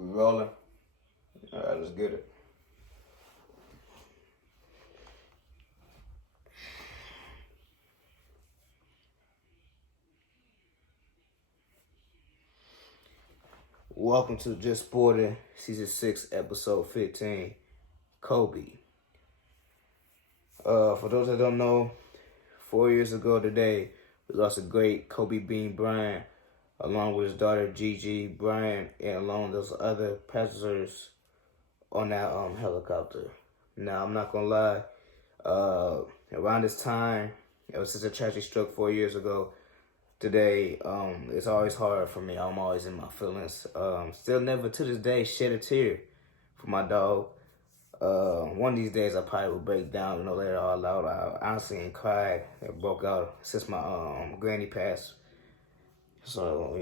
We rolling? All right, let's get it. Welcome to Just Sporting, Season 6, Episode 15, Kobe. For those that don't know, 4 years ago today, we lost a great Kobe Bean Bryant, along with his daughter Gigi Bryant, and along those other passengers on that helicopter. Now, I'm not gonna lie, around this time, ever since a tragedy struck 4 years ago, today, it's always hard for me. I'm always in my feelings. Still never to this day shed a tear for my dog. One of these days I probably will break down, let it all out. I honestly ain't cried. I broke out since my granny passed. So,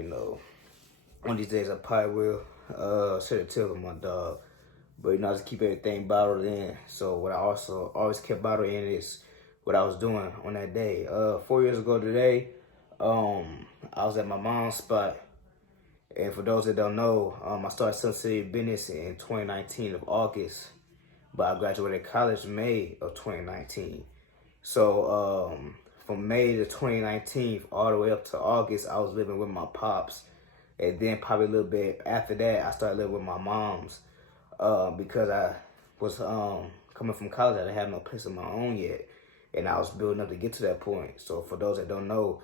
one of these days I probably will shed a tear for my dog. But, I just keep everything bottled in. So what I also always kept bottled in is what I was doing on that day. 4 years ago today, I was at my mom's spot, and for those that don't know, I started Sun City Business in 2019 of August, but I graduated college May of 2019. So from May to 2019 all the way up to August, I was living with my pops, and then probably a little bit after that, I started living with my mom's because I was coming from college. I didn't have no place of my own yet, and I was building up to get to that point. So for those that don't know,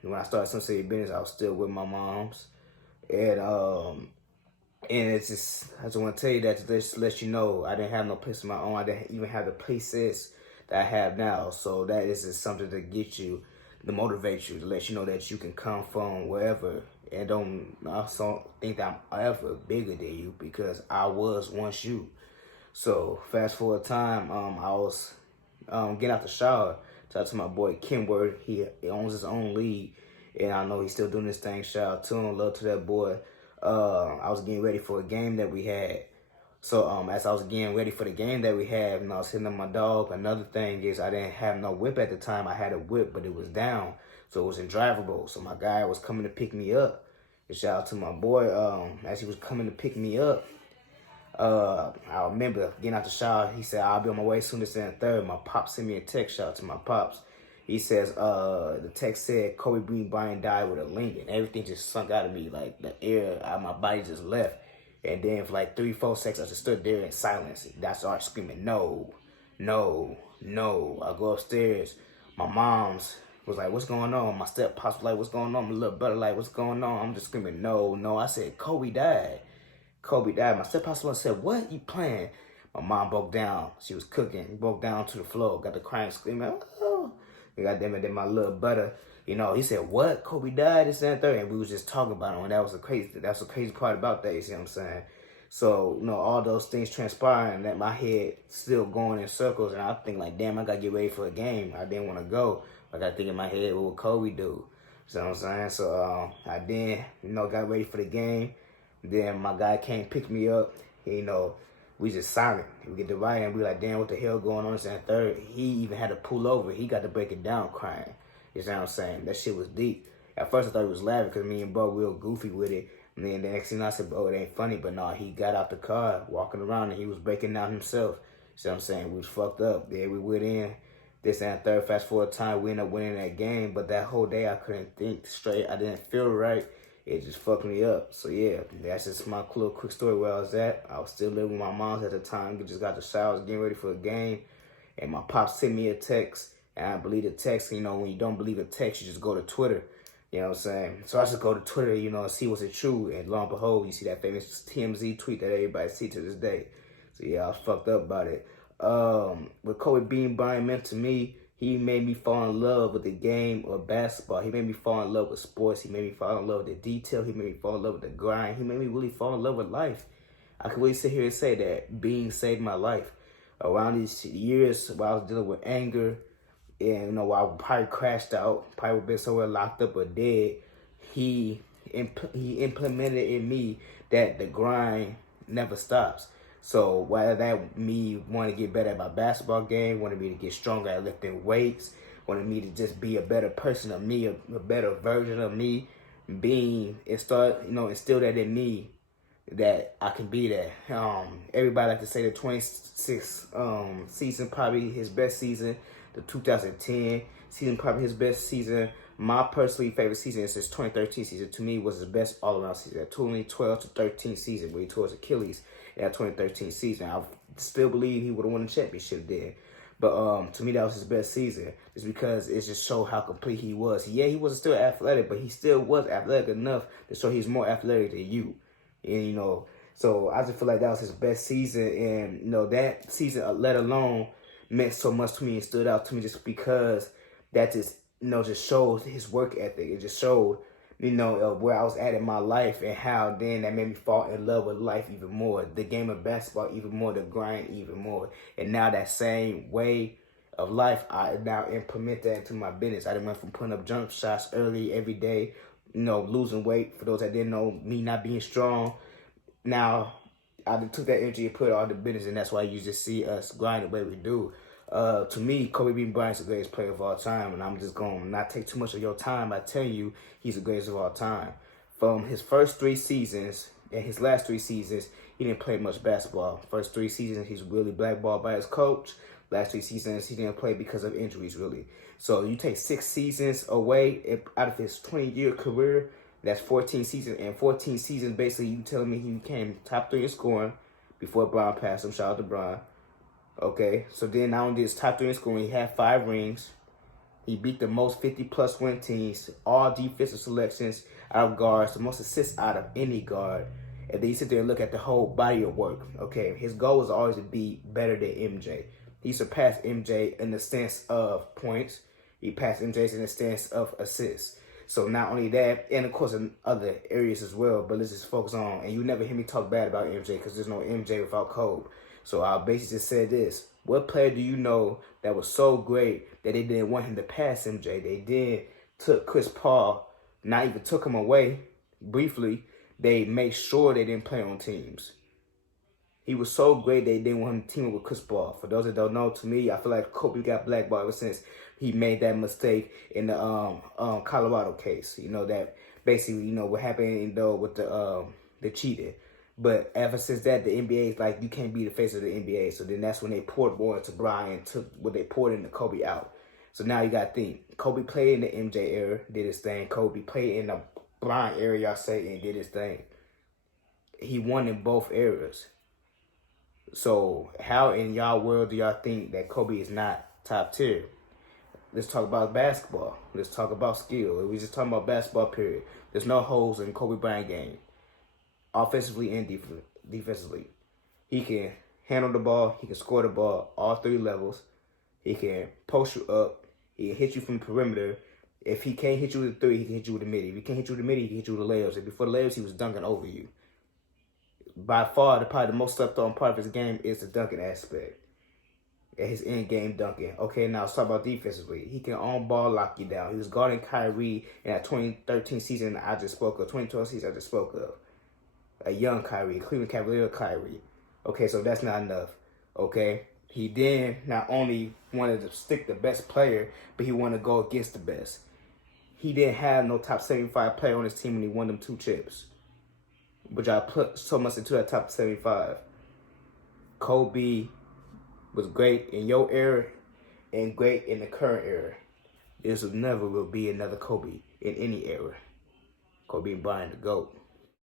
when I started Sun City Business, I was still with my mom's, and it's just, I just want to tell you that to just let you know, I didn't have no place of my own. I didn't even have the places that I have now. So that is just something to get you, to motivate you, to let you know that you can come from wherever, and don't also think that I'm ever bigger than you, because I was once you. So fast forward time, I was getting out the shower. Shout out to my boy Kenward. He owns his own league, and I know he's still doing this thing. Shout out to him. Love to that boy. I was getting ready for a game that we had. So as I was getting ready for the game that we had, I was hitting up my dog. Another thing is I didn't have no whip at the time. I had a whip, but it was down, so it wasn't drivable. So my guy was coming to pick me up. And shout out to my boy as he was coming to pick me up. I remember getting out the shower. He said, "I'll be on my way soon as in third." My pop sent me a text. Shout out to my pops. He says, the text said Kobe Bean Bryant died with a link, and everything just sunk out of me. Like the air out of my body just left. And then for like 3-4 seconds, I just stood there in silence. I started screaming, "No, no, no." I go upstairs. My mom's was like, "What's going on?" My step pops was like, "What's going on?" My little brother like, "What's going on?" I'm just screaming, "No, no." I said, "Kobe died. Kobe died." My step-pastor said, "What? You playing?" My mom broke down. She was cooking. Broke down to the floor. Got the crying, screaming, "Oh!" And goddamn it, then my little brother, he said, "What? Kobe died this and that." And we was just talking about him. And that's the crazy part about that, you see what I'm saying? So, all those things transpiring, that my head still going in circles. And I think like, damn, I got to get ready for a game. I didn't want to go. I got to think in my head, what would Kobe do? You know what I'm saying? So I then, got ready for the game. Then my guy came pick me up. We just silent. We get to right and we like, damn, what the hell going on? And third, he even had to pull over. He got to break it down crying. You know what I'm saying? That shit was deep. At first I thought he was laughing because me and bro real goofy with it. And then the next thing I said, "Bro, it ain't funny." But no, he got out the car, walking around, and he was breaking down himself. You know what I'm saying? We was fucked up. There we went in. This and third, fast forward time, we ended up winning that game. But that whole day I couldn't think straight. I didn't feel right. It just fucked me up. So yeah, that's just my little quick story where I was at. I was still living with my mom's at the time. We just got the shower, getting ready for a game. And my pops sent me a text. And I believe the text, when you don't believe a text, you just go to Twitter. You know what I'm saying? So I just go to Twitter, and see was it true. And lo and behold, you see that famous TMZ tweet that everybody see to this day. So yeah, I was fucked up about it. What Kobe Bean Bryant meant to me, he made me fall in love with the game of basketball. He made me fall in love with sports. He made me fall in love with the detail. He made me fall in love with the grind. He made me really fall in love with life. I can really sit here and say that Bean saved my life. Around these years while I was dealing with anger, and while I probably crashed out, probably been somewhere locked up or dead, he implemented in me that the grind never stops. So whether that me wanting to get better at my basketball game, wanted me to get stronger at lifting weights, wanted me to just be a better person of me, a better version of me, instilled that in me that I can be that. Everybody like to say the 26 season probably his best season. The 2010 season probably his best season. My personally favorite season is his 2013 season. To me, was his best all-around season. That 2012 to 13 season where he tore his Achilles in that 2013 season. I still believe he would have won the championship then. But to me, that was his best season. Just because it just showed how complete he was. Yeah, he wasn't still athletic, but he still was athletic enough to show he's more athletic than you. And, you know, so I just feel like that was his best season. And, you know, that season, let alone, meant so much to me and stood out to me just because that just, you know, just showed his work ethic. It just showed, you know, where I was at in my life and how then that made me fall in love with life even more. The game of basketball even more, the grind even more. And now that same way of life, I now implement that into my business. I done went from putting up jump shots early every day, you know, losing weight. For those that didn't know, me not being strong. Now, I took that energy and put it all the business, and that's why you just see us grind the way we do. To me, Kobe Bean Bryant's the greatest player of all time, and I'm just going to not take too much of your time by telling you he's the greatest of all time. From his first 3 seasons and his last 3 seasons, he didn't play much basketball. First 3 seasons, he's really blackballed by his coach. Last 3 seasons, he didn't play because of injuries, really. So you take 6 seasons away out of his 20-year career, that's 14 seasons. And 14 seasons, basically, you telling me he became top 3 in scoring before Bron passed him. Shout out to Bron. Okay, so then not only his top 3 in scoring, he had 5 rings. He beat the most 50-plus win teams, all defensive selections out of guards, the most assists out of any guard. And then you sit there and look at the whole body of work. Okay, his goal was always to be better than MJ. He surpassed MJ in the sense of points. He passed MJ in the sense of assists. So not only that, and of course in other areas as well, but let's just focus on, and you never hear me talk bad about MJ because there's no MJ without Kobe. So I'll basically just say this. What player do you know that was so great that they didn't want him to pass MJ? They did took Chris Paul, not even took him away briefly. They made sure they didn't play on teams. He was so great they didn't want him to team up with Chris Paul. For those that don't know, to me, I feel like Kobe got blackballed ever since he made that mistake in the Colorado case. You know, that basically, you know, what happened though with the cheating. But ever since that, the NBA is like, you can't be the face of the NBA. So then that's when they poured more into Bron and took what they poured into Kobe out. So now you got to think. Kobe played in the MJ era, did his thing. Kobe played in the Bron era, y'all say, and did his thing. He won in both eras. So how in y'all world do y'all think that Kobe is not top tier? Let's talk about basketball. Let's talk about skill. We just talking about basketball, period. There's no holes in Kobe Bryant game. Offensively and defensively. He can handle the ball. He can score the ball, all 3 levels. He can post you up. He can hit you from the perimeter. If he can't hit you with the 3, he can hit you with the midi. If he can't hit you with the midi, he can hit you with the layups. And before the layups, he was dunking over you. By far, probably the most slept-on part of his game is the dunking aspect. And his in-game dunking. Okay, now let's talk about defensively. He can on-ball lock you down. He was guarding Kyrie in that 2013 season I just spoke of, 2012 season I just spoke of. A young Kyrie, Cleveland Cavalier Kyrie. Okay, so that's not enough. Okay, he then not only wanted to stick the best player, but he wanted to go against the best. He didn't have no top 75 player on his team when he won them 2 chips. But y'all put so much into that top 75. Kobe was great in your era and great in the current era. There never will be another Kobe in any era. Kobe Bryant, the GOAT.